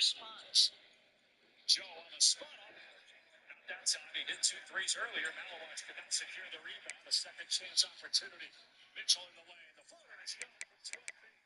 response. Joe on the spot up. Not that time. He hit 2 threes earlier. Malawatch could not secure the rebound. A second chance opportunity. Mitchell in the lane. The floater is good from 12 feet.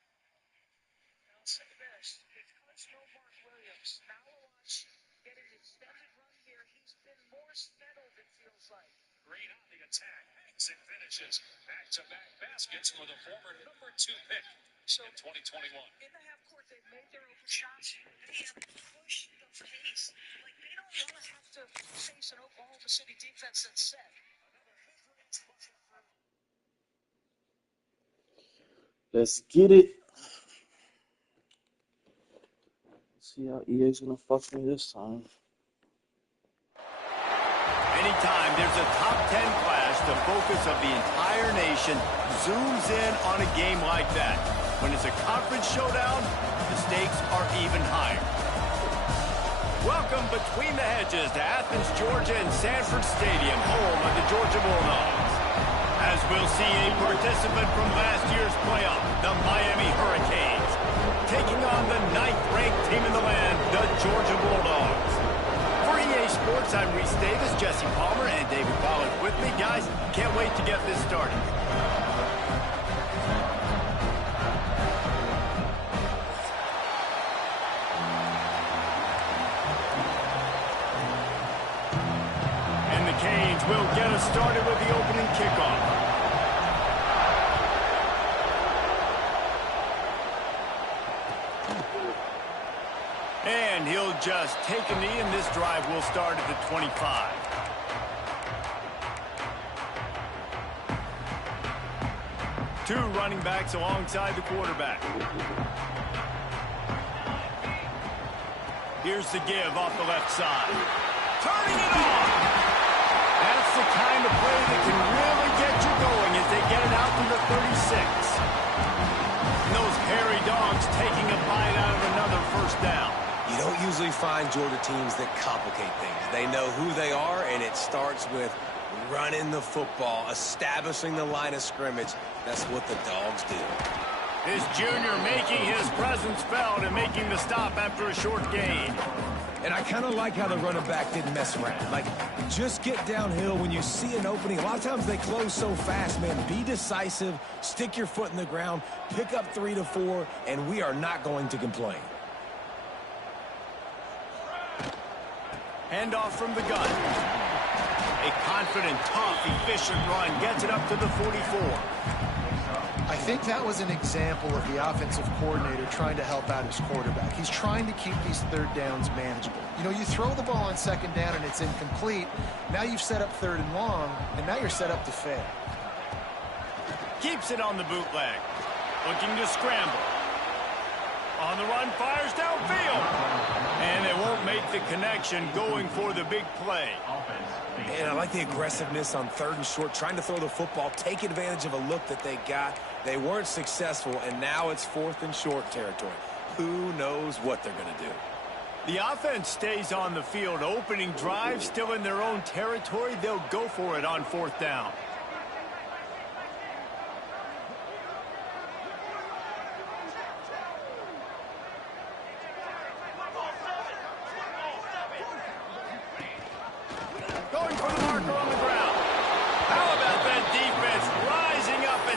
I'll say this. If Coach no Mark Williams, Malawatch getting an extended run here, he's been more settled, it feels like. Green on the attack. Hangs and finishes. Back-to-back baskets for the former number 2 pick in 2021. In the half court, they've made their open shots. They have pushed the pace. Like, they don't want to have to face an Oklahoma City defense that's set. Let's get it. Let's see how EA's gonna fuck me this time. Anytime there's a top 10 clash, the focus of the entire nation zooms in on a game like that. When it's a conference showdown, the stakes are even higher. Welcome between the hedges to Athens, Georgia and Sanford Stadium, home of the Georgia Bulldogs. As we'll see a participant from last year's playoff, the Miami Hurricanes, taking on the 9th-ranked team in the land, the Georgia Bulldogs. For EA Sports, I'm Reese Davis, Jesse Palmer, and David Pollack with me. Guys, can't wait to get this started. And the Canes will get us started with the opening kickoff. And he'll just take a knee, and this drive will start at the 25. Two running backs alongside the quarterback. Here's the give off the left side. Turning it on! That's the kind of play that can really get you going as they get it out to the 36. And those hairy dogs taking a bite out of another first down. You don't usually find Georgia teams that complicate things. They know who they are, and it starts with running the football, establishing the line of scrimmage. That's what the Dogs do. This junior making his presence felt and making the stop after a short gain. And I kind of like how the running back didn't mess around. Like, just get downhill when you see an opening. A lot of times they close so fast, man. Be decisive, stick your foot in the ground, pick up 3 to 4, and we are not going to complain. Handoff from the gun. A confident, tough, efficient run gets it up to the 44. I think that was an example of the offensive coordinator trying to help out his quarterback. He's trying to keep these third downs manageable. You know, you throw the ball on second down and it's incomplete. Now you've set up 3rd and long, and now you're set up to fail. Keeps it on the bootleg. Looking to scramble. On the run, fires downfield. And they won't make the connection, going for the big play. And I like the aggressiveness on 3rd and short, trying to throw the football, take advantage of a look that they got. They weren't successful, and now it's 4th and short territory. Who knows what they're going to do? The offense stays on the field. Opening drive, still in their own territory. They'll go for it on 4th down.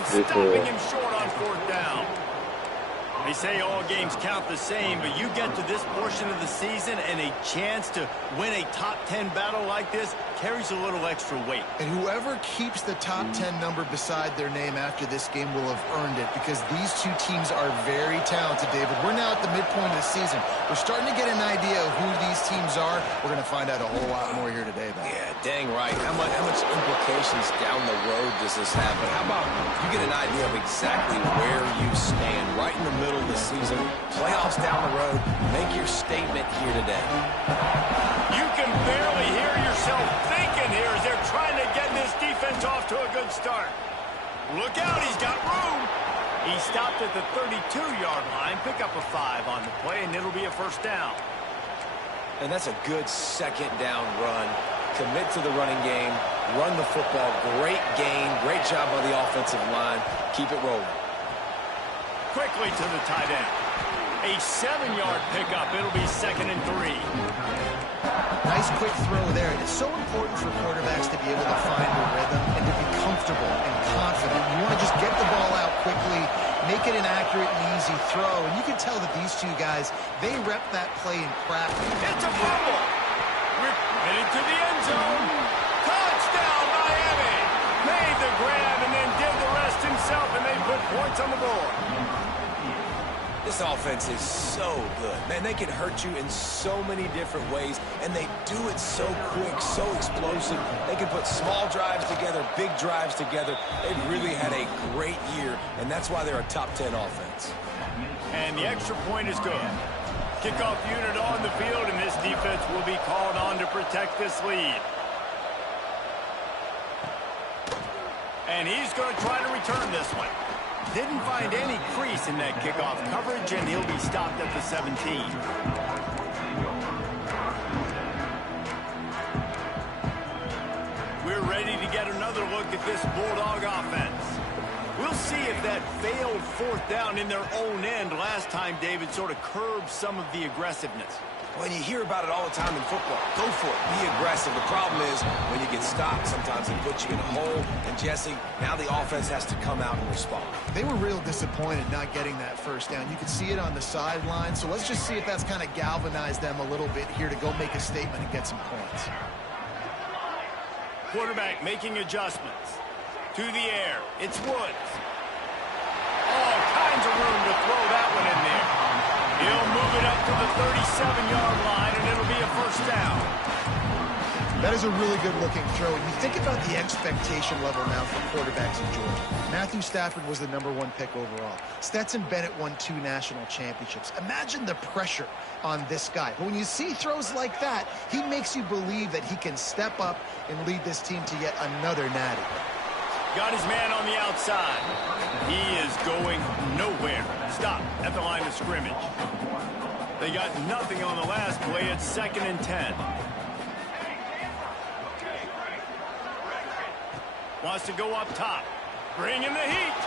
Stopping him short on 4th down. They say all games count the same, but you get to this portion of the season and a chance to win a top 10 battle like this carries a little extra weight. And whoever keeps the top 10 number beside their name after this game will have earned it, because these two teams are very talented, David. We're now at the midpoint of the season. We're starting to get an idea of who these teams are. We're going to find out a whole lot more here today, though. Yeah, dang right. How much implications down the road does this have? But how about you get an idea of exactly where you stand right in the middle of the season, playoffs down the road, make your statement here today. You can barely hear yourself thinking here as they're trying to get this defense off to a good start. Look out, he's got room. He stopped at the 32-yard line, pick up a 5 on the play, and it'll be a 1st down. And that's a good 2nd down run. Commit to the running game, run the football, great gain, great job by the offensive line. Keep it rolling. Quickly to the tight end. A A 7-yard pickup. It'll be 2nd and 3. Nice quick throw there. It's so important for quarterbacks to be able to find a rhythm and to be comfortable and confident. You want to just get the ball out quickly, make it an accurate and easy throw. And you can tell that these two guys, they rep that play in practice. It's a fumble. We're headed to the end zone. Touchdown, Miami. Made the grab and then did the rest himself, and they put points on the board. This offense is so good. Man, they can hurt you in so many different ways, and they do it so quick, so explosive. They can put small drives together, big drives together. They've really had a great year, and that's why they're a top 10 offense. And the extra point is good. Kickoff unit on the field, and this defense will be called on to protect this lead. And he's going to try to return this one. Didn't find any crease in that kickoff coverage, and he'll be stopped at the 17. We're ready to get another look at this Bulldog offense. We'll see if that failed 4th down in their own end last time, David, sort of curbed some of the aggressiveness. When you hear about it all the time in football, go for it. Be aggressive. The problem is when you get stopped, sometimes it puts you in a hole. And, Jesse, now the offense has to come out and respond. They were real disappointed not getting that first down. You could see it on the sideline. So let's just see if that's kind of galvanized them a little bit here to go make a statement and get some points. Quarterback making adjustments. To the air. It's Woods. All kinds of room to throw that one in there. He'll move it up to the 37-yard line, and it'll be a 1st down. That is a really good-looking throw. And you think about the expectation level now for quarterbacks in Georgia. Matthew Stafford was the #1 pick overall. Stetson Bennett won 2 national championships. Imagine the pressure on this guy. But when you see throws like that, he makes you believe that he can step up and lead this team to yet another natty. Got his man on the outside. He is going nowhere. Stop at the line of scrimmage. They got nothing on the last play. It's 2nd and 10. Wants to go up top. Bring in the heat.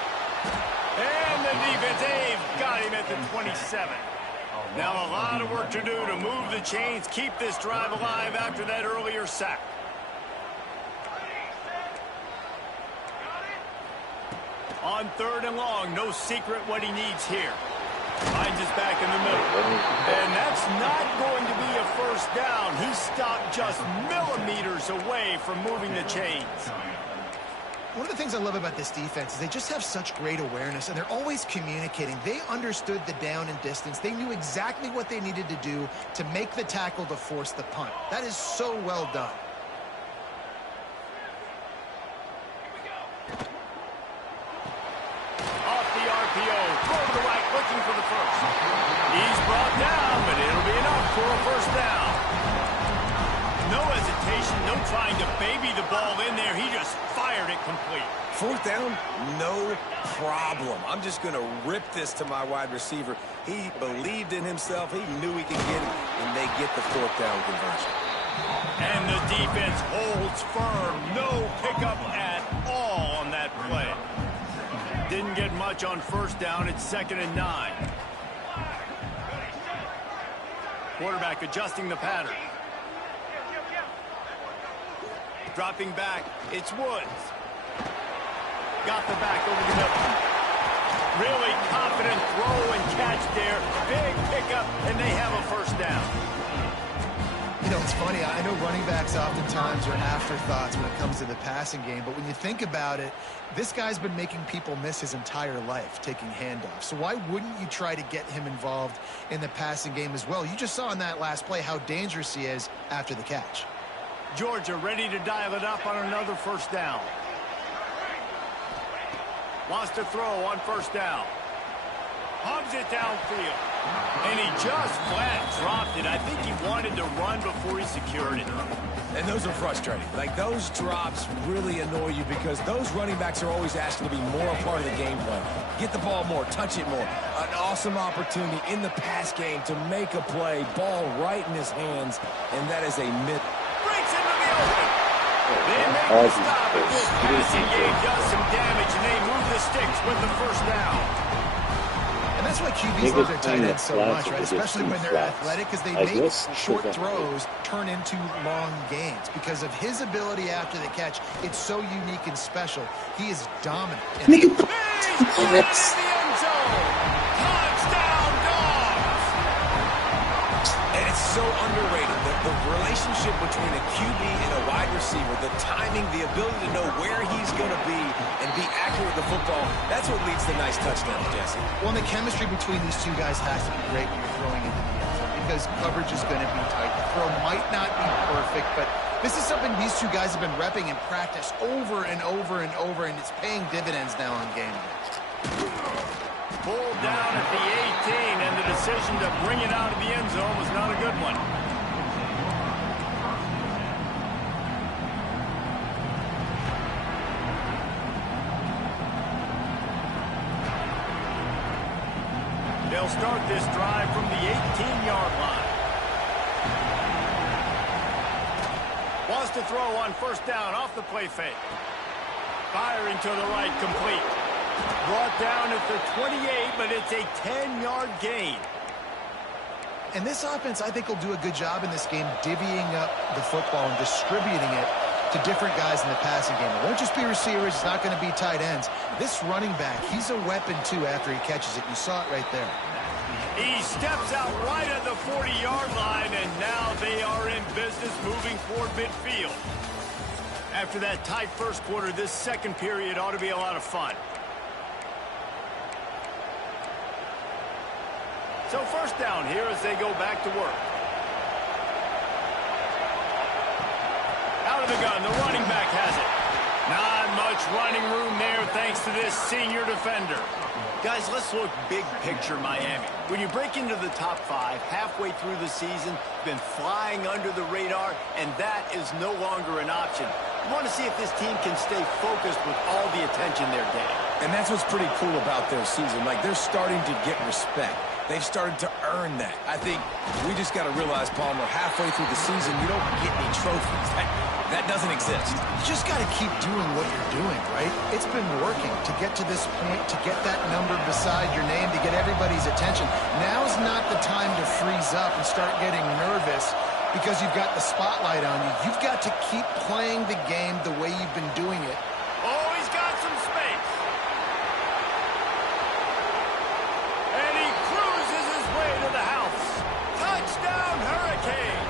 And the defense, they've got him at the 27. Now a lot of work to do to move the chains, keep this drive alive after that earlier sack. On 3rd and long, no secret what he needs here. Finds his back in the middle. And that's not going to be a 1st down. He stopped just millimeters away from moving the chains. One of the things I love about this defense is they just have such great awareness, and they're always communicating. They understood the down and distance. They knew exactly what they needed to do to make the tackle to force the punt. That is so well done. Throw to the right, looking for the 1st. He's brought down, but it'll be enough for a 1st down. No hesitation, no trying to baby the ball in there. He just fired it complete. 4th down, no problem. I'm just going to rip this to my wide receiver. He believed in himself. He knew he could get it, and they get the 4th down conversion. And the defense holds firm. No pickup at all on that play. Didn't get much on 1st down. It's 2nd and 9. Quarterback adjusting the pattern. Dropping back. It's Woods. Got the back over the middle. Really confident throw and catch there. Big pickup, and they have a 1st down. You know, it's funny. I know running backs oftentimes are afterthoughts when it comes to the passing game, but when you think about it, this guy's been making people miss his entire life taking handoffs. So why wouldn't you try to get him involved in the passing game as well? You just saw in that last play how dangerous he is after the catch. Georgia ready to dial it up on another 1st down. Wants to throw on 1st down. Hubs it downfield. And he just flat dropped it. I think he wanted to run before he secured it. And those are frustrating. Like, those drops really annoy you because those running backs are always asking to be more a part of the game plan. Get the ball more, touch it more. An awesome opportunity in the pass game to make a play, ball right in his hands, and that is a myth. Breaks into the open. They make the stop, and this passing game does some damage, and they move the sticks with the 1st down. And that's why QBs Niggas love their tight playing the ends so flats much, if right? they just Especially do when they're flats. athletic, because they I make guess that's short because throws turn into long gains. Because of his ability after the catch, it's so unique and special. He is dominant. Nigga, He's got it in the end zone. Touchdown, Dogs. And it's so underrated. The relationship between a QB and a wide receiver, the timing, the ability to know where he's going to be and be accurate with the football, that's what leads to nice touchdowns, Jesse. Well, and the chemistry between these two guys has to be great when you're throwing into the end zone, because coverage is going to be tight. The throw might not be perfect, but this is something these two guys have been repping in practice over and over and over, and it's paying dividends now on game day. Pulled down at the 18, and the decision to bring it out of the end zone was not a good one. They'll start this drive from the 18-yard line. Wants to throw on first down off the play fake. Firing to the right, complete. Brought down at the 28, but it's a 10-yard gain. And this offense, I think, will do a good job in this game divvying up the football and distributing it to different guys in the passing game. It won't just be receivers. It's not going to be tight ends. This running back, he's a weapon, too, after he catches it. You saw it right there. He steps out right at the 40-yard line, and now they are in business moving toward midfield. After that tight first quarter, this second period ought to be a lot of fun. So first down here as they go back to work. Out of the gun, the running back has it. Not much running room there thanks to this senior defender. Guys, let's look big picture Miami. When you break into the top 5 halfway through the season, been flying under the radar, and that is no longer an option. You want to see if this team can stay focused with all the attention they're getting. And that's what's pretty cool about their season. Like, they're starting to get respect. They've started to earn that. I think we just got to realize, Palmer, halfway through the season, you don't get any trophies. That doesn't exist. You just got to keep doing what you're doing, right? It's been working to get to this point, to get that number beside your name, to get everybody's attention. Now's not the time to freeze up and start getting nervous because you've got the spotlight on you. You've got to keep playing the game the way you've been doing it. Oh, he's got some space. And he cruises his way to the house. Touchdown, Hurricane.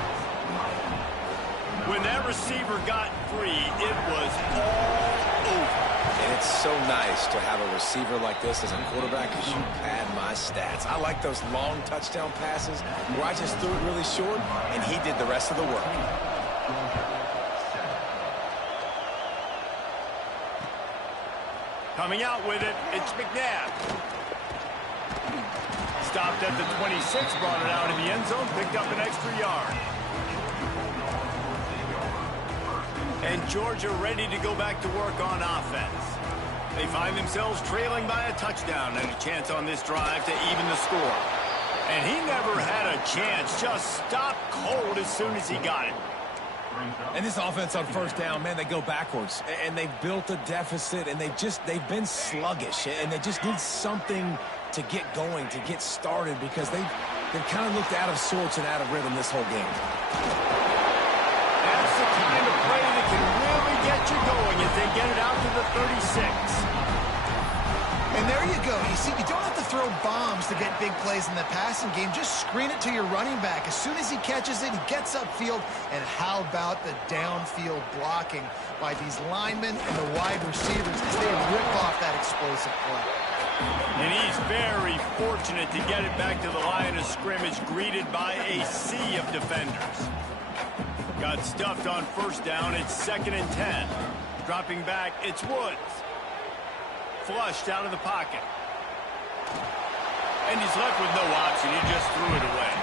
When that receiver got free, it was all over. And it's so nice to have a receiver like this as a quarterback because you pad my stats. I like those long touchdown passes where I just threw it really short and he did the rest of the work. Coming out with it, it's McNabb. Stopped at the 26, brought it out of the end zone, picked up an extra yard. And Georgia ready to go back to work on offense. They find themselves trailing by a touchdown and a chance on this drive to even the score. And he never had a chance, just stopped cold as soon as he got it. And this offense on first down, man, they go backwards. And they've built a deficit, and they've been sluggish. And they just need something to get going, to get started, because they've kind of looked out of sorts and out of rhythm this whole game. That's the kind of play that can really get you going as they get it out to the 36. And there you go. You see, you don't have to throw bombs to get big plays in the passing game. Just screen it to your running back. As soon as he catches it, he gets upfield. And how about the downfield blocking by these linemen and the wide receivers as they rip off that explosive play. And he's very fortunate to get it back to the line of scrimmage, greeted by a sea of defenders. Got stuffed on first down. It's 2nd and 10. Dropping back, it's Woods. Flushed out of the pocket. And he's left with no option. He just threw it away.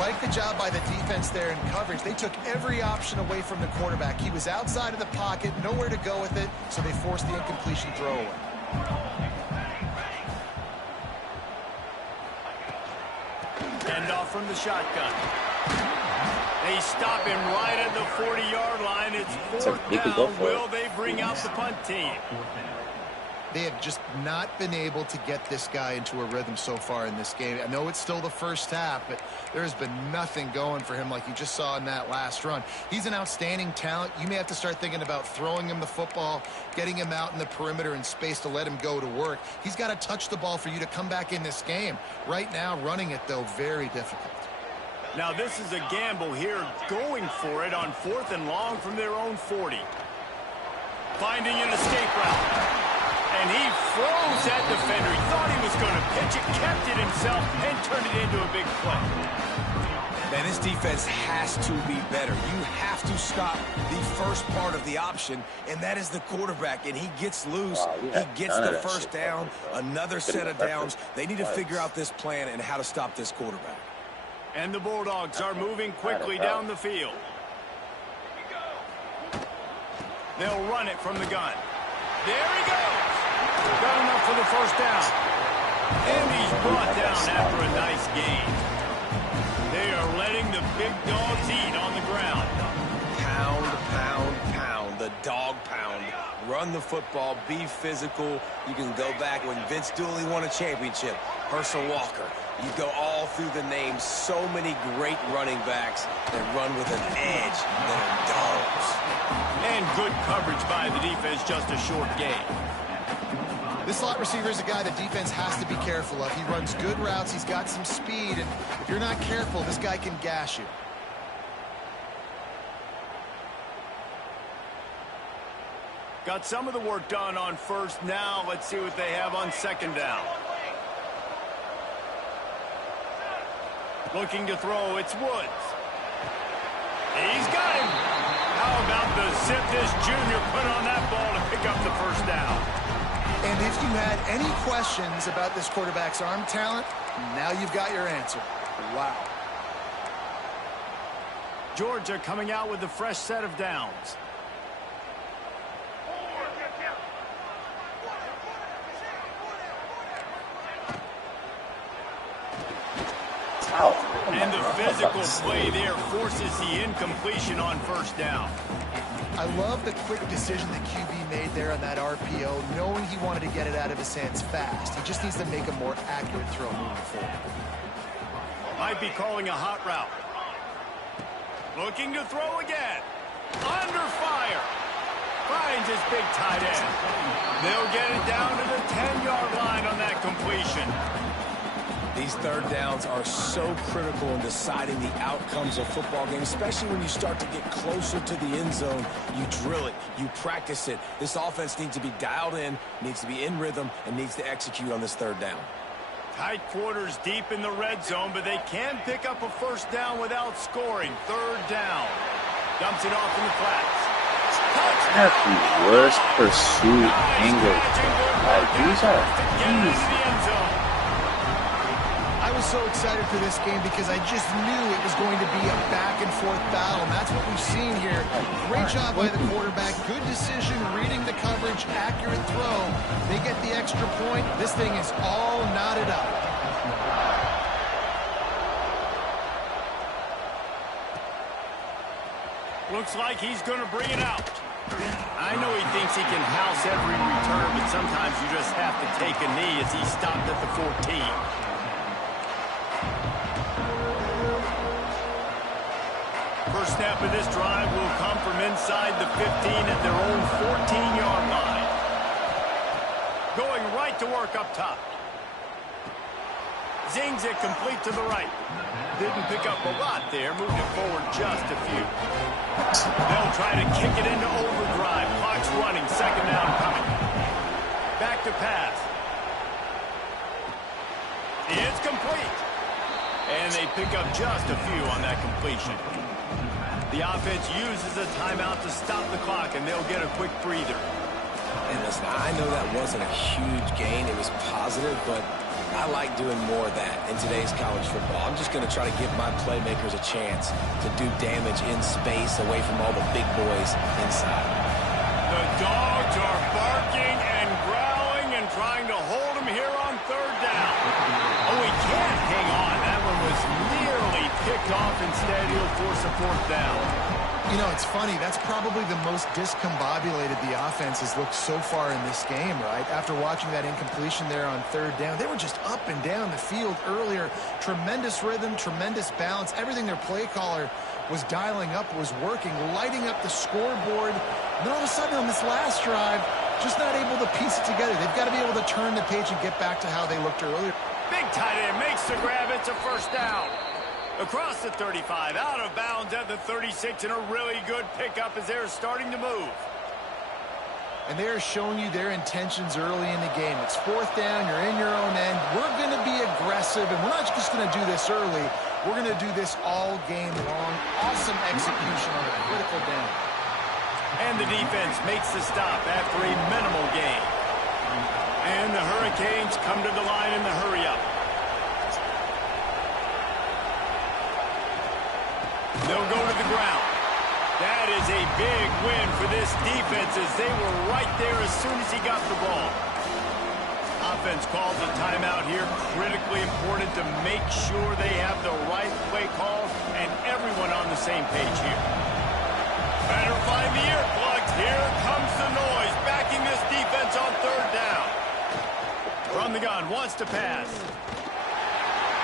Like the job by the defense there in coverage. They took every option away from the quarterback. He was outside of the pocket, nowhere to go with it, so they forced the incompletion throw away. End off from the shotgun. They stop him right at the 40-yard line. It's 4th down. Will they bring out the punt team? They have just not been able to get this guy into a rhythm so far in this game. I know it's still the first half, but there's been nothing going for him like you just saw in that last run. He's an outstanding talent. You may have to start thinking about throwing him the football, getting him out in the perimeter in space to let him go to work. He's got to touch the ball for you to come back in this game. Right now, running it, though, very difficult. Now this is a gamble here, going for it on 4th and long from their own 40. Finding an escape route. And he froze that defender. He thought he was going to pitch it, kept it himself, and turned it into a big play. Man, this defense has to be better. You have to stop the first part of the option, and that is the quarterback. And he gets loose. He gets the first down, another set of downs. They need to figure out this plan and how to stop this quarterback. And the Bulldogs are moving quickly down the field. They'll run it from the gun. There he goes. Got enough for the first down. And he's brought down after a nice gain. They are letting the big dogs eat on the ground. Pound, pound, pound. The dog pound. Run the football. Be physical. You can go back when Vince Dooley won a championship. Herschel Walker. You go all through the names. So many great running backs that run with an edge that are dogs. And good coverage by the defense, just a short gain. This slot receiver is a guy the defense has to be careful of. He runs good routes. He's got some speed. And if you're not careful, this guy can gash you. Got some of the work done on first. Now let's see what they have on second down. Looking to throw, it's Woods. He's got him. How about the zip this junior put on that ball to pick up the first down? And if you had any questions about this quarterback's arm talent, now you've got your answer. Wow. Georgia coming out with a fresh set of downs. And the physical play there forces the incompletion on first down. I love the quick decision the QB made there on that RPO, knowing he wanted to get it out of his hands fast. He just needs to make a more accurate throw moving forward. Might be calling a hot route. Looking to throw again. Under fire. Finds his big tight end. They'll get it down to the 10-yard line on that completion. These third downs are so critical in deciding the outcomes of football games, especially when you start to get closer to the end zone. You drill it, you practice it. This offense needs to be dialed in, needs to be in rhythm, and needs to execute on this third down. Tight quarters deep in the red zone, but they can pick up a first down without scoring. Third down. Dumps it off in the flats. That's the worst pursuit angle. Like, these are easy. I was so excited for this game because I just knew it was going to be a back-and-forth battle, and that's what we've seen here. Great job by the quarterback. Good decision, reading the coverage, accurate throw. They get the extra point. This thing is all knotted up. Looks like he's going to bring it out. I know he thinks he can house every return, but sometimes you just have to take a knee as he stopped at the 14. First snap of this drive will come from inside the 15 at their own 14-yard line. Going right to work up top. Zings it complete to the right. Didn't pick up a lot there. Moved it forward just a few. They'll try to kick it into overdrive. Clock's running. Second down coming. Back to pass. It's complete. And they pick up just a few on that completion. The offense uses a timeout to stop the clock, and they'll get a quick breather. And listen, I know that wasn't a huge gain. It was positive, but I like doing more of that in today's college football. I'm just going to try to give my playmakers a chance to do damage in space away from all the big boys inside. The dogs are barking and growling and trying to hold him here on third down. Oh, he can't hang on. That one was nearly picked off inside Instead, he'll force a fourth down. You know, it's funny. That's probably the most discombobulated the offense has looked so far in this game, right? After watching that incompletion there on third down, they were just up and down the field earlier. Tremendous rhythm, tremendous balance. Everything their play caller was dialing up was working, lighting up the scoreboard. And then all of a sudden on this last drive, just not able to piece it together. They've got to be able to turn the page and get back to how they looked earlier. Big tight end makes the grab. It's a first down. Across the 35, out of bounds at the 36, and a really good pickup as they're starting to move. And they're showing you their intentions early in the game. It's fourth down, you're in your own end. We're going to be aggressive, and we're not just going to do this early. We're going to do this all game long. Awesome execution on a critical down. And the defense makes the stop after a minimal gain. And the Hurricanes come to the line in the hurry-up. They'll go to the ground. That is a big win for this defense as they were right there as soon as he got the ball. Offense calls a timeout here. Critically important to make sure they have the right play call and everyone on the same page here. Better find the earplugs. Here comes the noise, backing this defense on third down. From the gun, wants to pass.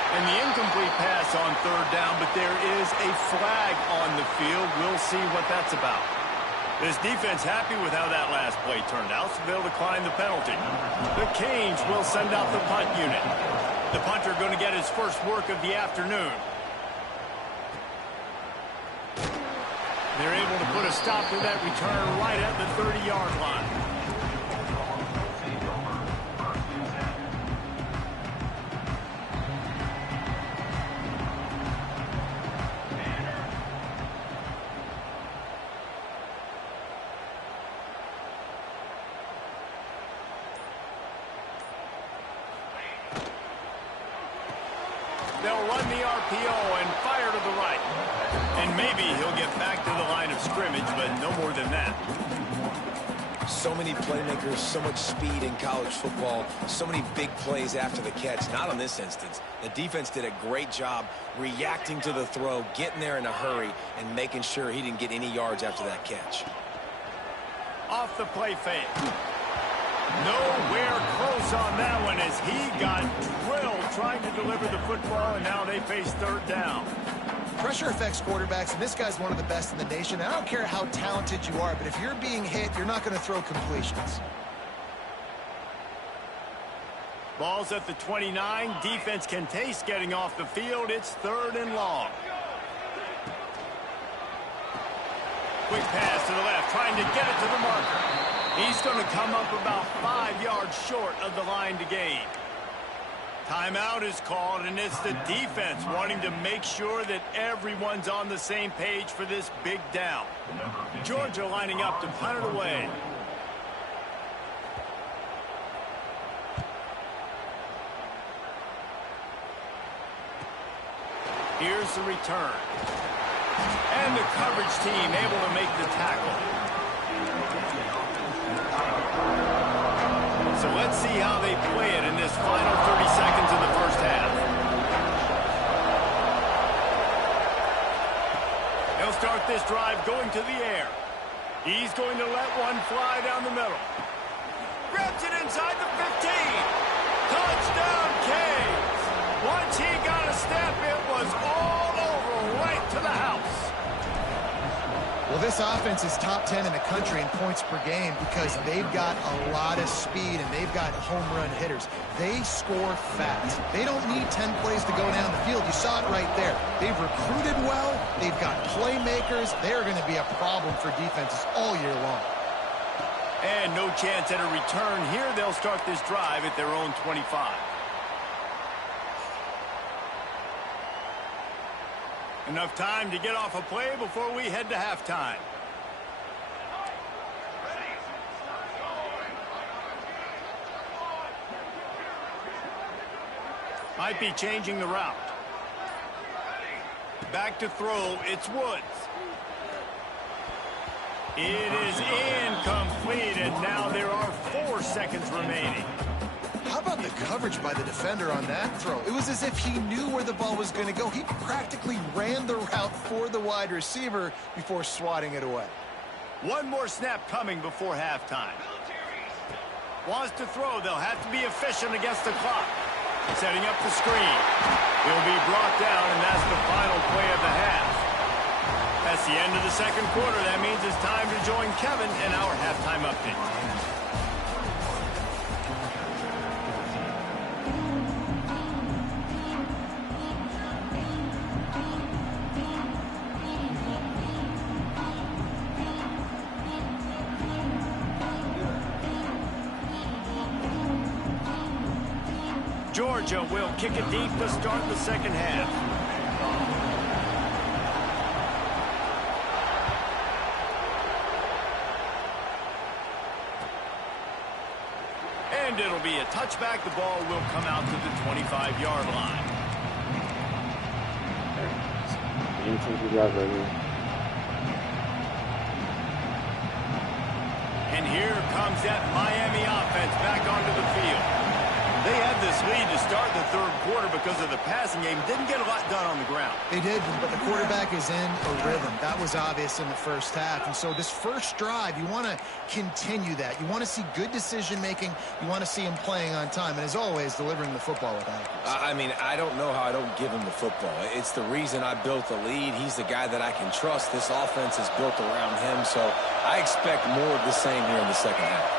And the incomplete pass on third down, but there is a flag on the field. We'll see what that's about. This defense happy with how that last play turned out, so they'll decline the penalty. The Canes will send out the punt unit. The punter going to get his first work of the afternoon. They're able to put a stop to that return right at the 30-yard line. They'll run the RPO and fire to the right. And maybe he'll get back to the line of scrimmage, but no more than that. So many playmakers, so much speed in college football, so many big plays after the catch. Not on this instance. The defense did a great job reacting to the throw, getting there in a hurry, and making sure he didn't get any yards after that catch. Off the play fake. Nowhere close on that one as he got drilled trying to deliver the football, and now they face third down. Pressure affects quarterbacks, and this guy's one of the best in the nation. I don't care how talented you are, but if you're being hit, you're not going to throw completions. Ball's at the 29. Defense can taste getting off the field. It's third and long. Quick pass to the left, trying to get it to the marker. He's going to come up about 5 yards short of the line to gain. Timeout is called, and it's the defense wanting to make sure that everyone's on the same page for this big down. Georgia lining up to punt it away. Here's the return. And the coverage team able to make the tackle. So let's see how they play it in this final 30 seconds of the first half. They'll start this drive going to the air. He's going to let one fly down the middle. Grabs it inside the 15. Touchdown, Canes. Once he got a step, it was all over right to the house. Well, this offense is top 10 in the country in points per game because they've got a lot of speed and they've got home run hitters. They score fast. They don't need 10 plays to go down the field. You saw it right there. They've recruited well. They've got playmakers. They're going to be a problem for defenses all year long. And no chance at a return here. They'll start this drive at their own 25. Enough time to get off a play before we head to halftime. Might be changing the route. Back to throw, it's Woods. It is incomplete, and now there are 4 seconds remaining. How about about the coverage by the defender on that throw? It was as if he knew where the ball was going to go. He practically ran the route for the wide receiver before swatting it away. One more snap coming before halftime. Wants to throw. They'll have to be efficient against the clock. Setting up the screen. He'll be brought down, and that's the final play of the half. That's the end of the second quarter. That means it's time to join Kevin in our halftime update. Georgia will kick it deep to start the second half. And it'll be a touchback. The ball will come out to the 25-yard line. And here comes that Miami offense back onto the field. They had this lead to start the third quarter because of the passing game. Didn't get a lot done on the ground. They did, but the quarterback is in a rhythm. That was obvious in the first half. And so this first drive, you want to continue that. You want to see good decision-making. You want to see him playing on time. And as always, delivering the football with accuracy. I mean, I don't know how I don't give him the football. It's the reason I built the lead. He's the guy that I can trust. This offense is built around him. So I expect more of the same here in the second half.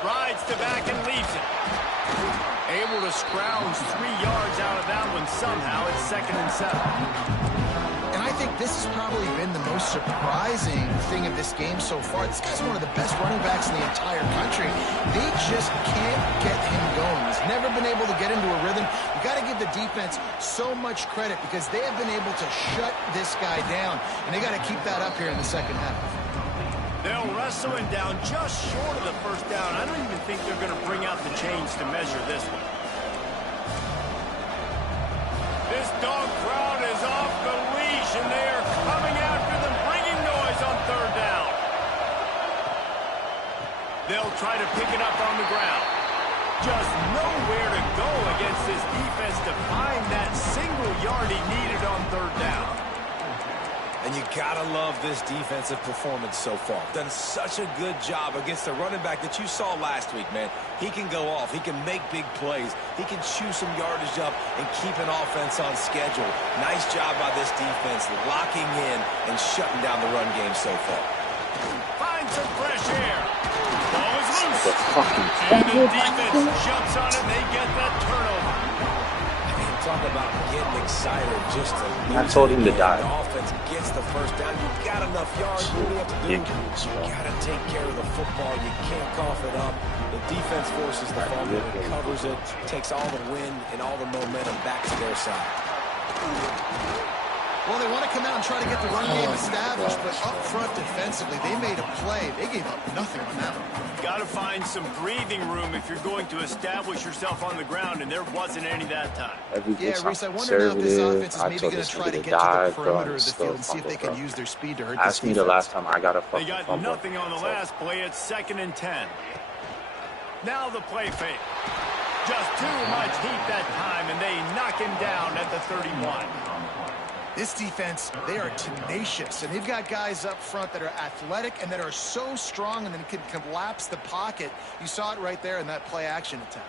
Rides to back and leaves it. Able to scrounge 3 yards out of that one somehow. It's 2nd and 7. And I think this has probably been the most surprising thing of this game so far. This guy's one of the best running backs in the entire country. They just can't get him going. He's never been able to get into a rhythm. You got to give the defense so much credit because they have been able to shut this guy down. And they got to keep that up here in the second half. They'll wrestle him down just short of the first down. I don't even think they're going to bring out the chains to measure this one. This dog crowd is off the leash, and they are coming after them, bringing noise on third down. They'll try to pick it up on the ground. Just nowhere to go against this defense to find that single yard he needed on third down. And you gotta love this defensive performance so far. Done such a good job against the running back that you saw last week, man. He can go off. He can make big plays. He can chew some yardage up and keep an offense on schedule. Nice job by this defense locking in and shutting down the run game so far. Find some fresh air. Ball is loose. And the defense jumps on it. They get that turnover. Talk about getting excited just to I told him to die. The offense gets the first down. You've got enough yards. What do you have to do? You got to take care of the football. You can't cough it up. The defense forces the fumble, covers it, takes all the wind and all the momentum back to their side. Well, they want to come out and try to get the run game established, but up front defensively, they made a play. They gave up nothing on that one. Got to find some breathing room if you're going to establish yourself on the ground, and there wasn't any that time. Yeah, Reese, I wonder now if this offense is maybe going to try to get to the perimeter of the field and see if they can use their speed to hurt this defense. Ask me the last time I got a fucking fumble. They got nothing on the last play. It's 2nd and 10. Now the play fake. Just too much heat that time, and they knock him down at the 31. This defense, they are tenacious, and they've got guys up front that are athletic and that are so strong and then can collapse the pocket. You saw it right there in that play-action attempt.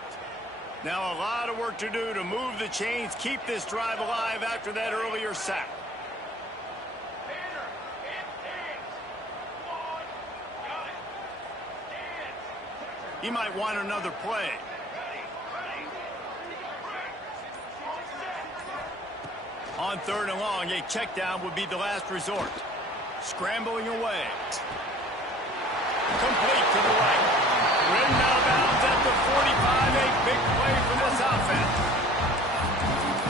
Now a lot of work to do to move the chains, keep this drive alive after that earlier sack. He might want another play. On 3rd and long, a check down would be the last resort. Scrambling away. Complete to the right. Ridden out of bounds at the 45. A big play for this offense.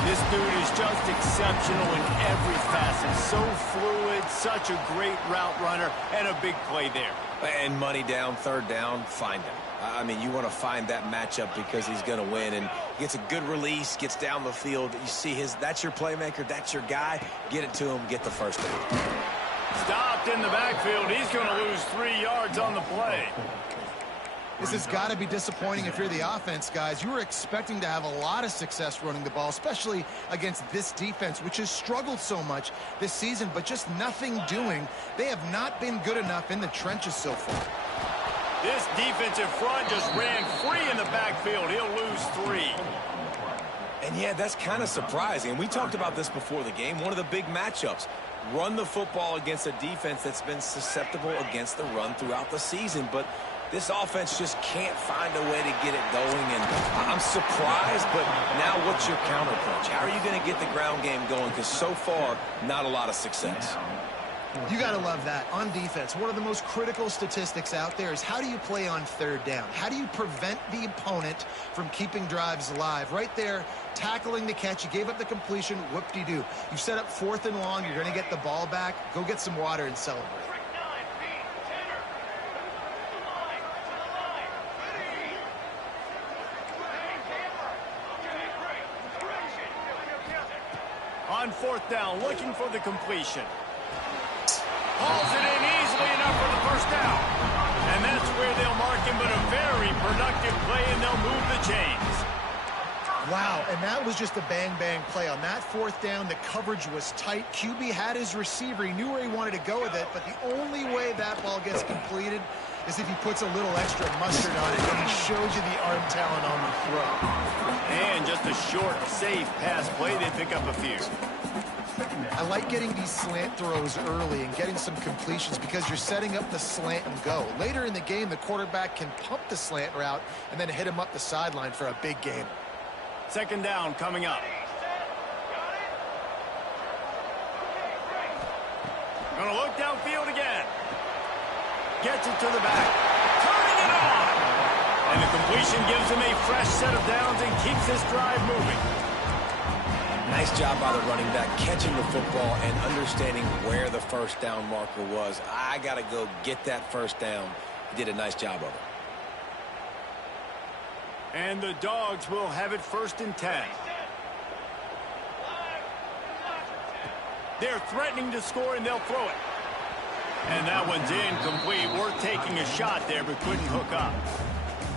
This dude is just exceptional in every facet. So fluid, such a great route runner, and a big play there. And money down, 3rd down, find him. I mean, you want to find that matchup because he's going to win and gets a good release, gets down the field. You see that's your playmaker, that's your guy. Get it to him, get the first down. Stopped in the backfield. He's going to lose 3 yards on the play. This has got to be disappointing if you're the offense, guys. You were expecting to have a lot of success running the ball, especially against this defense, which has struggled so much this season, but just nothing doing. They have not been good enough in the trenches so far. This defensive front just ran free in the backfield. He'll lose 3. And yeah, that's kind of surprising. We talked about this before the game. One of the big matchups. Run the football against a defense that's been susceptible against the run throughout the season. But this offense just can't find a way to get it going. And I'm surprised, but now what's your counterpunch? How are you going to get the ground game going? Because so far, not a lot of success. You got to love that. On defense, one of the most critical statistics out there is how do you play on third down? How do you prevent the opponent from keeping drives alive? Right there, tackling the catch. You gave up the completion. Whoop-de-doo. You set up 4th and long. You're going to get the ball back. Go get some water and celebrate. On 4th down, looking for the completion. Hauls it in easily enough for the first down. And that's where they'll mark him, but a very productive play, and they'll move the chains. Wow, and that was just a bang-bang play. On that 4th down, the coverage was tight. QB had his receiver. He knew where he wanted to go with it, but the only way that ball gets completed is if he puts a little extra mustard on it, and he shows you the arm talent on the throw. And just a short, safe pass play. They pick up a few. I like getting these slant throws early and getting some completions because you're setting up the slant and go. Later in the game, the quarterback can pump the slant route and then hit him up the sideline for a big gain. 2nd down coming up. Gonna look downfield again. Gets it to the back. Turning it on! And the completion gives him a fresh set of downs and keeps this drive moving. Nice job by the running back, catching the football and understanding where the first down marker was. I got to go get that first down. He did a nice job of it. And the Dogs will have it 1st and 10. They're threatening to score, and they'll throw it. And that one's incomplete. We're taking a shot there, but couldn't hook up.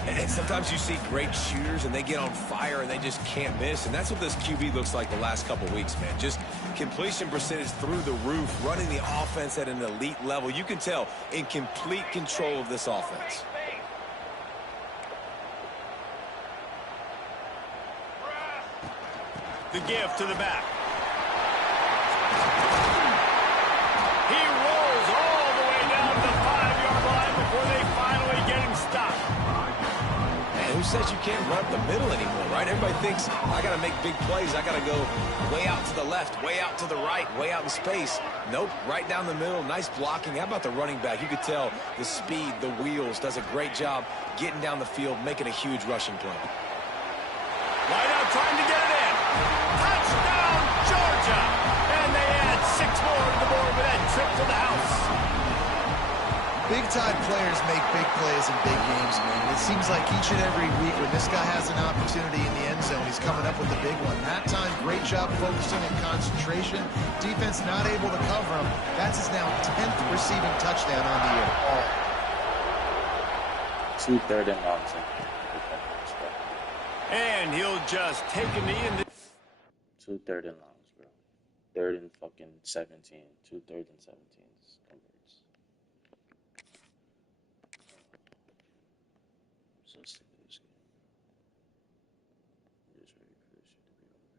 And sometimes you see great shooters, and they get on fire, and they just can't miss. And that's what this QB looks like the last couple weeks, man. Just completion percentage through the roof, running the offense at an elite level. You can tell in complete control of this offense. The give to the back. He rolls all the way down to the 5-yard line before they finally get him stopped. Man, who says you can't run up the middle anymore, right? Everybody thinks, I got to make big plays. I got to go way out to the left, way out to the right, way out in space. Nope, right down the middle. Nice blocking. How about the running back? You could tell the speed, the wheels, does a great job getting down the field, making a huge rushing play. Wide out trying to get it in. Touchdown, Georgia! And they add 6 more to the board with that trip to the house. Big-time players make big plays in big games, man. It seems like each and every week when this guy has an opportunity in the end zone, he's coming up with a big one. That time, great job focusing and concentration. Defense not able to cover him. That's his now 10th receiving touchdown on the year. 2 3rd and longs. And he'll just take a knee in the 2 3rd and longs, bro. 3rd and fucking 17. 2 3rd and 17s. Converts. I'm so sick of this game. I'm just ready for this shit to be over.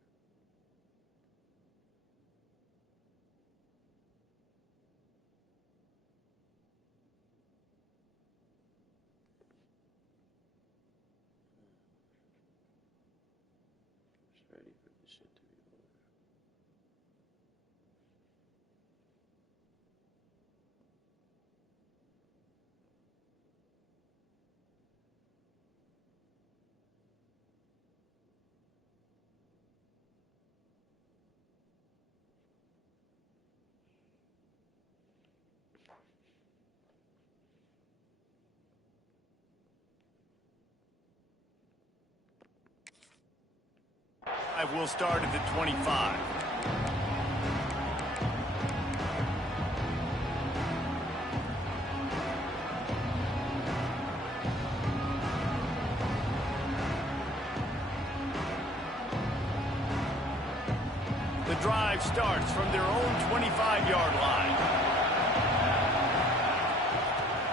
Just ready for this shit to be over. will start at the 25. The drive starts from their own 25-yard line.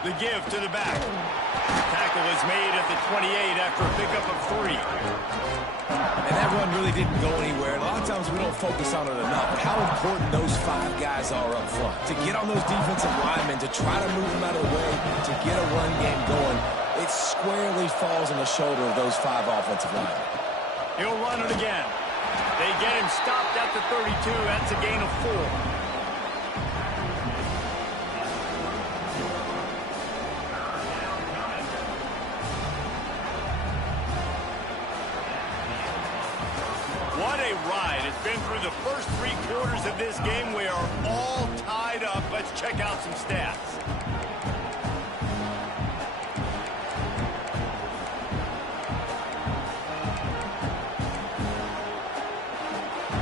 The give to the back. Tackle is made at the 28 after a pickup of 3. And that run really didn't go anywhere. A lot of times we don't focus on it enough. How important those 5 guys are up front. To get on those defensive linemen, to try to move them out of the way, to get a run game going, it squarely falls on the shoulder of those 5 offensive linemen. He'll run it again. They get him stopped at the 32. That's a gain of 4. What a ride. It's been through the first 3 quarters of this game. We are all tied up. Let's check out some stats.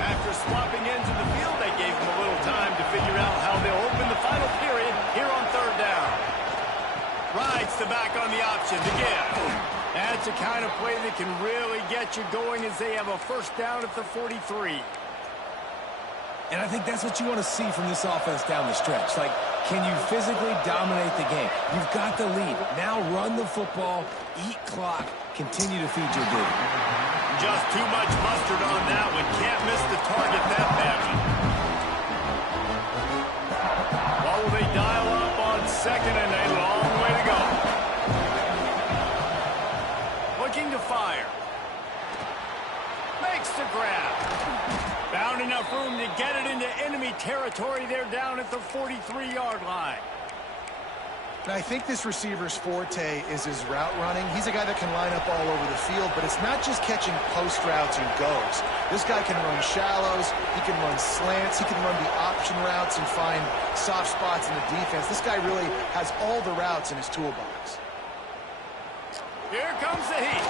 After swapping into the field, they gave them a little time to figure out how they'll open the final period here on 3rd down. Rides the back on the option to give. That's a kind of play that can really get you going as they have a 1st down at the 43. And I think that's what you want to see from this offense down the stretch. Like, can you physically dominate the game? You've got the lead. Now run the football, eat clock, continue to feed your dude. Just too much mustard on that one. Can't miss the target that badly. What will they dial up on 2nd and a long way to go? Looking to fire. Makes the grab. Found enough room to get it into enemy territory. They're down at the 43-yard line. And I think this receiver's forte is his route running. He's a guy that can line up all over the field, but it's not just catching post routes and goes. This guy can run shallows, he can run slants, he can run the option routes and find soft spots in the defense. This guy really has all the routes in his toolbox. Here comes the heat.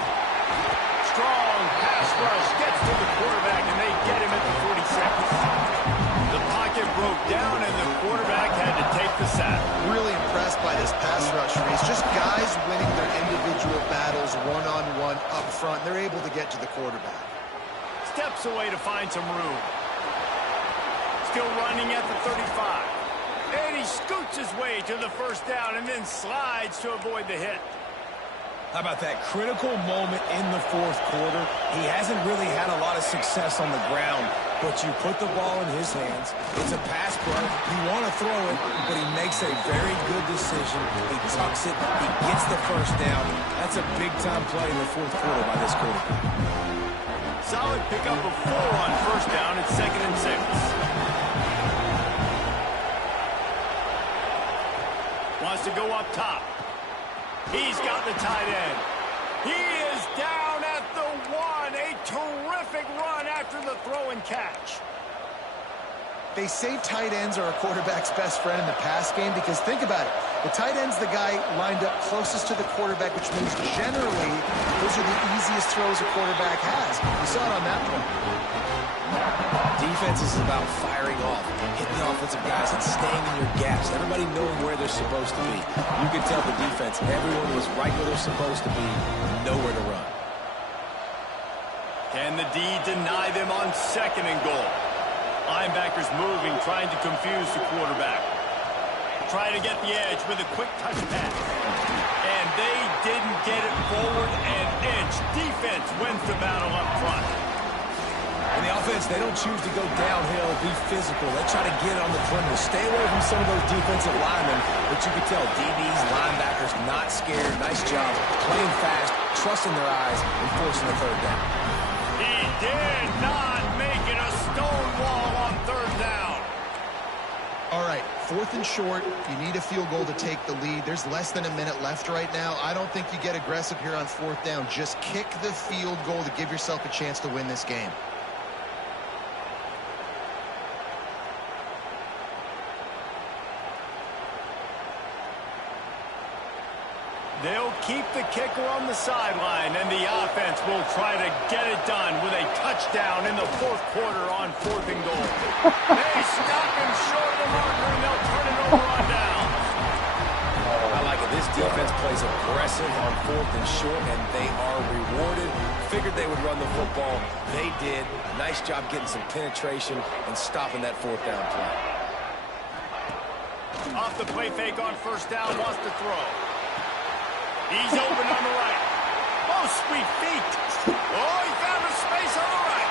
Strong pass rush gets to the quarterback, and they get him at the 46. The pocket broke down, and the quarterback had to take the sack. Really impressed by this pass rush, Reese. Just guys winning their individual battles one-on-one up front. They're able to get to the quarterback. Steps away to find some room. Still running at the 35. And he scoots his way to the 1st down and then slides to avoid the hit. How about that critical moment in the 4th quarter? He hasn't really had a lot of success on the ground, but you put the ball in his hands. It's a pass play. You want to throw it, but he makes a very good decision. He tucks it. He gets the 1st down. That's a big-time play in the 4th quarter by this quarterback. Solid pickup of 4 on 1st down at 2nd and 6. Wants to go up top. He's got the tight end. He is down at the 1. A terrific run after the throw and catch. They say tight ends are a quarterback's best friend in the pass game because think about it. The tight end's the guy lined up closest to the quarterback, which means generally those are the easiest throws a quarterback has. You saw it on that one. Defense is about firing off, hitting the offensive guys, and staying in your gaps. Everybody knowing where they're supposed to be. You could tell the defense, everyone was right where they're supposed to be, nowhere to run. Can the D deny them on 2nd and goal? Linebackers moving, trying to confuse the quarterback. Trying to get the edge with a quick touch pass. And they didn't get it forward an inch. Defense wins the battle up front. And the offense, they don't choose to go downhill, be physical. They try to get on the perimeter, stay away from some of those defensive linemen. But you can tell DBs, linebackers, not scared. Nice job playing fast, trusting their eyes, and forcing the 3rd down. He did not make it a stonewall on 3rd down. All right, 4th and short. You need a field goal to take the lead. There's less than a minute left right now. I don't think you get aggressive here on 4th down. Just kick the field goal to give yourself a chance to win this game. They'll keep the kicker on the sideline, and the offense will try to get it done with a touchdown in the 4th quarter on 4th and goal. They stop him short of the marker, and they'll turn it over on down. I like it. This defense plays aggressive on 4th and short, and they are rewarded. Figured they would run the football. They did. Nice job getting some penetration and stopping that 4th down play. Off the play fake on 1st down, wants to throw. He's open on the right. Oh, sweet feet. Oh, he found a space on the right.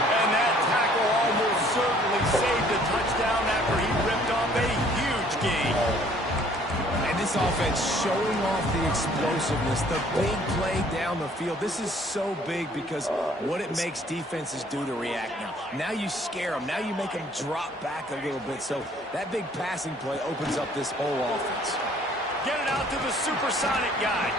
And that tackle almost certainly saved a touchdown after he ripped off a huge gain. And this offense showing off the explosiveness, the big play down the field. This is so big because what it makes defenses do to react now. Now you scare them. Now you make them drop back a little bit. So that big passing play opens up this whole offense. Get it out to the supersonic guy.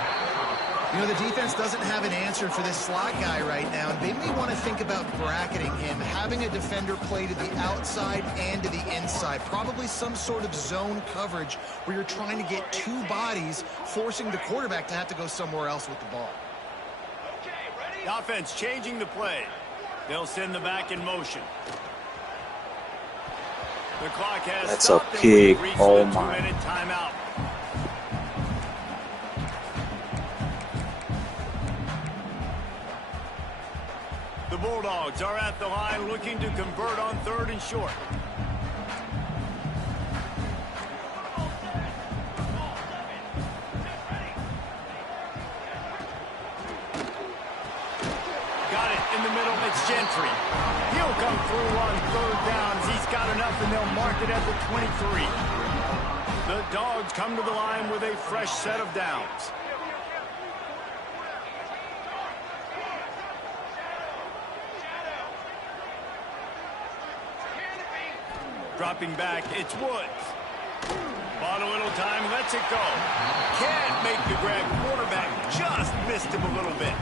You know, the defense doesn't have an answer for this slot guy right now, and they may want to think about bracketing him, having a defender play to the outside and to the inside. Probably some sort of zone coverage where you're trying to get 2 bodies, forcing the quarterback to have to go somewhere else with the ball. The offense changing the play. They'll send the back in motion. The clock has That's stopped. a pig. And we've reached Oh, the my. 2-minute timeout. The Bulldogs are at the line looking to convert on 3rd and short. Got it in the middle. It's Gentry. He'll come through on 3rd downs. He's got enough, and they'll mark it at the 23. The Dogs come to the line with a fresh set of downs. Dropping back, it's Woods. Bought a little time, lets it go. Can't make the grab. Quarterback just missed him a little bit.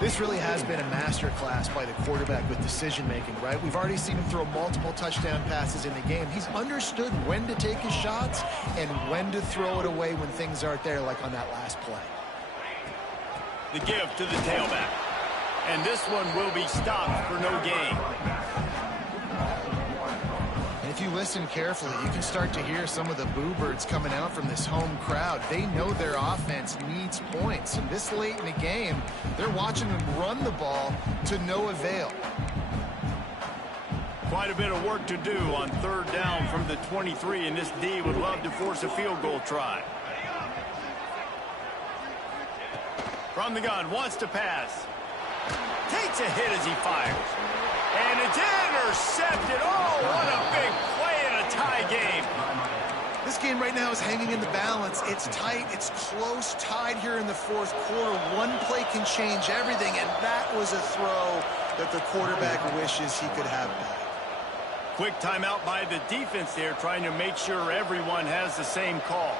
This really has been a masterclass by the quarterback with decision-making, right? We've already seen him throw multiple touchdown passes in the game. He's understood when to take his shots and when to throw it away when things aren't there, like on that last play. The give to the tailback. And this one will be stopped for no gain. If you listen carefully, you can start to hear some of the boo birds coming out from this home crowd. They know their offense needs points, and this late in the game, they're watching them run the ball to no avail. Quite a bit of work to do on 3rd down from the 23, and this D would love to force a field goal try. From the gun, wants to pass. Takes a hit as he fires. And it's intercepted. Oh, what a big play in a tie game. This game right now is hanging in the balance. It's tight. It's close. Tied here in the 4th quarter. One play can change everything, and that was a throw that the quarterback wishes he could have back. Quick timeout by the defense there, trying to make sure everyone has the same call.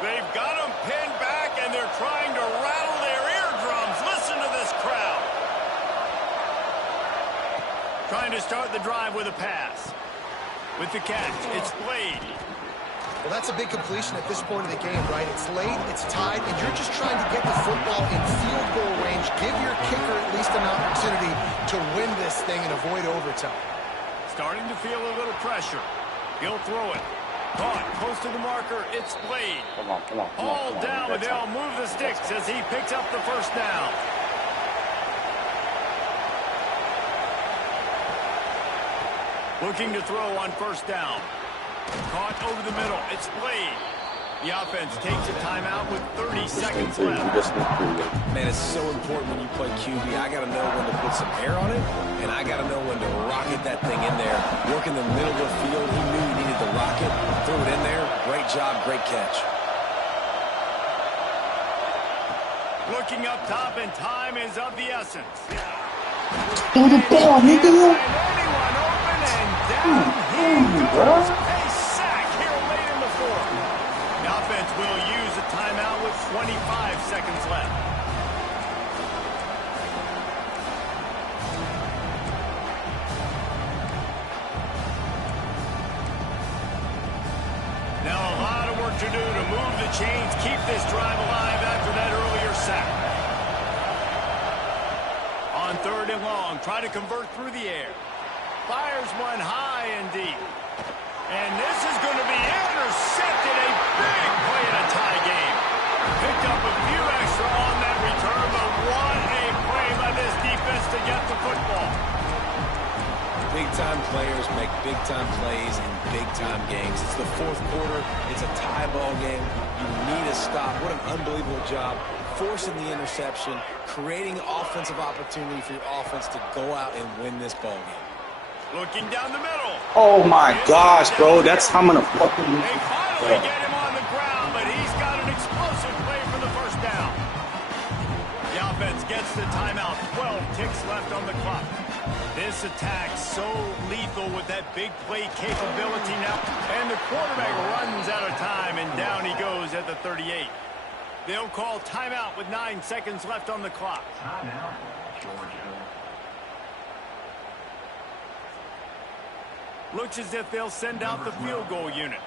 They've got them pinned back, and they're trying to rattle their eardrums. Listen to this crowd. Trying to start the drive with a pass. With the catch, it's Blade. Well, that's a big completion at this point of the game, right? It's late, it's tied, and you're just trying to get the football in field goal range. Give your kicker at least an opportunity to win this thing and avoid overtime. Starting to feel a little pressure. He'll throw it. Caught close to the marker. It's Blade. Come on, come on, come on. All Come on. down, but That's they'll all. move the sticks as he picks up the 1st down. Looking to throw on 1st down. Caught over the middle. It's Blade. The offense takes a timeout with 30 seconds You left. just need 3 games. Man, it's so important when you play QB. I got to know when to put some air on it, and I got to know when to rocket that thing in there. Work in the middle of the field. He knew he needed to rock it. Threw it in there. Great job, great catch. Looking up top, and time is of the essence. Dude, the ball, nigga. Anyone open, and down he goes. A sack here late in the 4th. The offense will use a timeout with 25 seconds left. Now a lot of work to do to move the chains, keep this drive alive after that earlier sack. On 3rd and long, try to convert through the air. Fires one high and deep. And this is going to be intercepted. A big play in a tie game. Picked up a few extra on that return, but what a play by this defense to get the football. Big-time players make big-time plays in big-time games. It's the fourth quarter. It's a tie ball game. You need a stop. What an unbelievable job forcing the interception, creating offensive opportunity for your offense to go out and win this ball game. Looking down the middle. Oh my gosh, bro. That's how I'm going to fucking lose. They finally get him on the ground, but he's got an explosive play for the first down. The offense gets the timeout. 12 ticks left on the clock. This attack so lethal with that big play capability now. And the quarterback runs out of time, and down he goes at the 38. They'll call timeout with 9 seconds left on the clock. Timeout, Georgia. Looks as if they'll send out the field goal unit.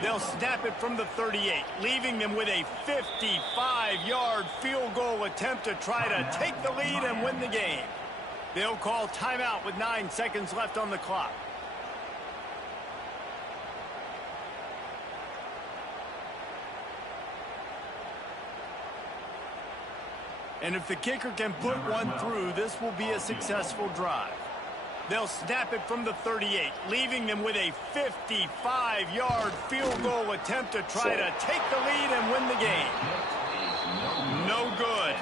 They'll snap it from the 38, leaving them with a 55-yard field goal attempt to try to take the lead and win the game. They'll call timeout with 9 seconds left on the clock. And if the kicker can put one through, this will be a successful drive. They'll snap it from the 38, leaving them with a 55-yard field goal attempt to try to take the lead and win the game. No good.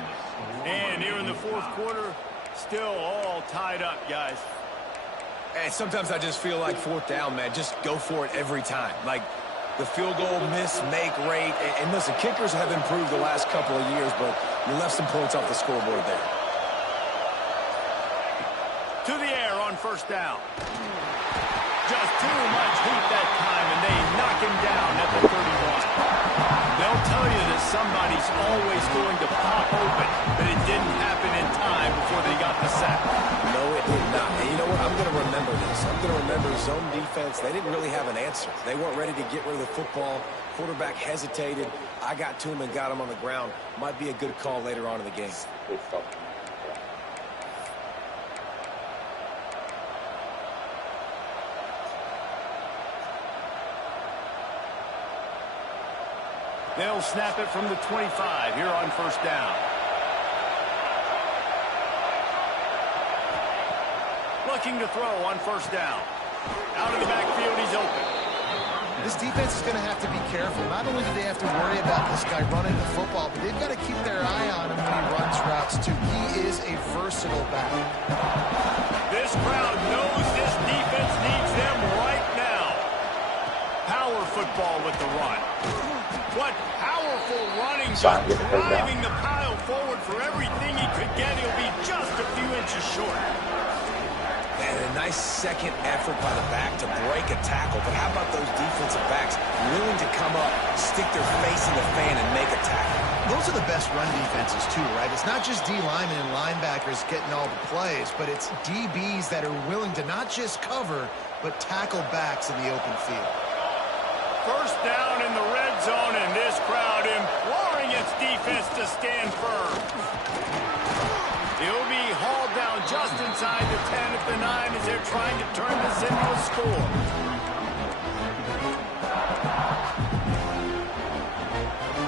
And here in the fourth quarter, still all tied up, guys. And sometimes I just feel like fourth down, man. Just go for it every time. Like the field goal miss, make rate. And listen, kickers have improved the last couple of years, but you left some points off the scoreboard there. To the air on first down. Just too much heat that time, and they knock him down at the 31. They'll tell you that somebody's always going to pop open, but it didn't happen in time before they got the sack. No, it did not. And you know what? I'm going to remember this. I'm going to remember zone defense. They didn't really have an answer. They weren't ready to get rid of the football. Quarterback hesitated. I got to him and got him on the ground. Might be a good call later on in the game. They'll snap it from the 25 here on first down. Looking to throw on first down. Out of the backfield, he's open. This defense is going to have to be careful. Not only do they have to worry about this guy running the football, but they've got to keep their eye on him when he runs routes, too. He is a versatile back. This crowd knows this defense needs them right now. Power football with the run. What powerful running, just driving the pile forward for everything he could get. He'll be just a few inches short. And a nice second effort by the back to break a tackle. But how about those defensive backs willing to come up, stick their face in the fan, and make a tackle? Those are the best run defenses, too, right? It's not just D linemen and linebackers getting all the plays, but it's DBs that are willing to not just cover, but tackle backs in the open field. First down in the red zone, and this crowd imploring its defense to stand firm. He'll be hauled down just inside the 10 at the 9 as they're trying to turn this into a score.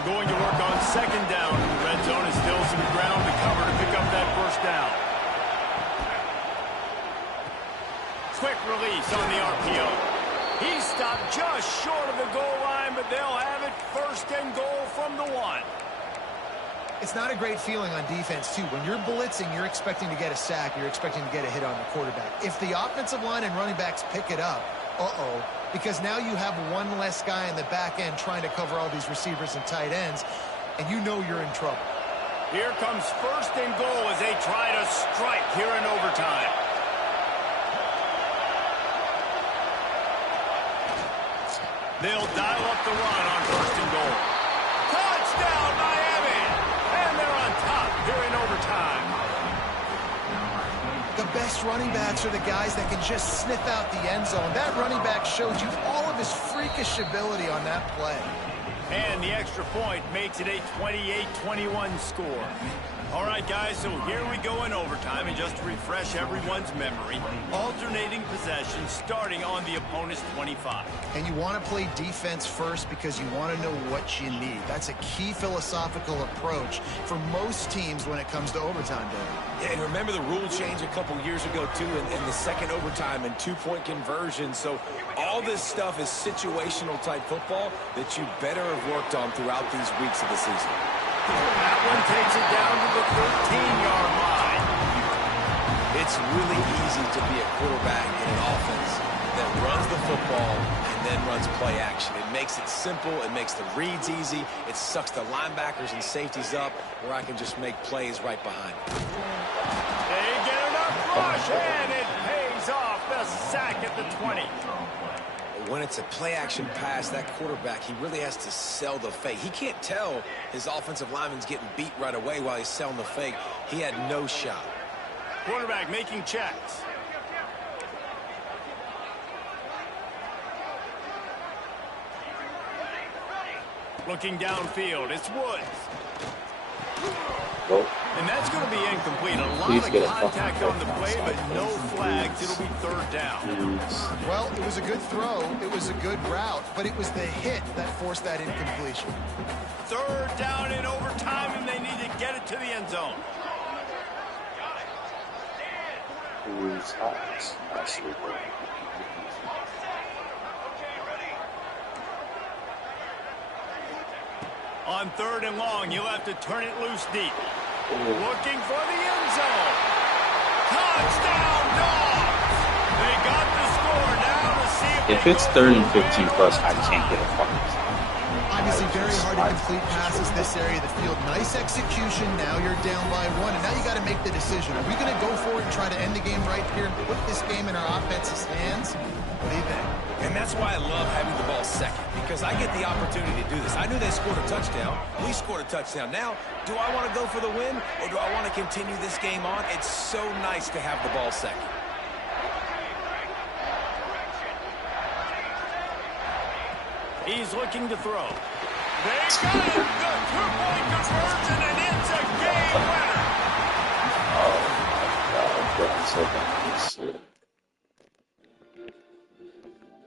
Going to work on second down in the red zone is still some ground to cover to pick up that first down. Quick release on the RPO. He stopped just short of the goal line, but they'll have it first and goal from the 1. It's not a great feeling on defense, too. When you're blitzing, you're expecting to get a sack. You're expecting to get a hit on the quarterback. If the offensive line and running backs pick it up, because now you have one less guy in the back end trying to cover all these receivers and tight ends, and you know you're in trouble. Here comes first and goal as they try to strike here in overtime. They'll dial up the run on first and goal. Touchdown, Miami! And they're on top here in overtime. The best running backs are the guys that can just sniff out the end zone. That running back showed you all of his freakish ability on that play. And the extra point makes it a 28-21 score. All right, guys, so here we go in overtime. And just to refresh everyone's memory, alternating possessions starting on the opponent's 25. And you want to play defense first because you want to know what you need. That's a key philosophical approach for most teams when it comes to overtime, David. Yeah, and remember the rule change a couple years ago, too, in the second overtime and two-point conversion. So all this stuff is situational type football that you better have worked on throughout these weeks of the season. That one takes it down to the 13-yard line. It's really easy to be a quarterback in an offense that runs the football and then runs play action. It makes it simple. It makes the reads easy. It sucks the linebackers and safeties up where I can just make plays right behind them. They get enough rush, and it pays off the sack at the 20. When it's a play-action pass, that quarterback, he really has to sell the fake. He can't tell his offensive lineman's getting beat right away while he's selling the fake. He had no shot. Quarterback making checks. Looking downfield, it's Woods. Nope. And that's going to be incomplete. A lot Please of get a contact fucking on the play, but no flags. It'll be third down. Well, it was a good throw. It was a good route, but it was the hit that forced that incompletion. Third down in overtime, and they need to get it to the end zone. Who's hot? Actually, On third and long, you'll have to turn it loose deep. Looking for the end zone. Touchdown, Dogs! They got the score now to see if it's third and 15 plus, I can't get a fucking stop. Obviously, very hard to complete passes this area of the field. Nice execution. Now you're down by one, and now you got to make the decision. Are we going to go for it and try to end the game right here and put this game in our offense's hands? What do you think? And that's why I love having the ball second, because I get the opportunity to do this. I knew they scored a touchdown. We scored a touchdown. Now, do I want to go for the win, or do I want to continue this game on? It's so nice to have the ball second. He's looking to throw. They got it! The two-point conversion, and it's a game winner! Oh, my God. I'm so bad.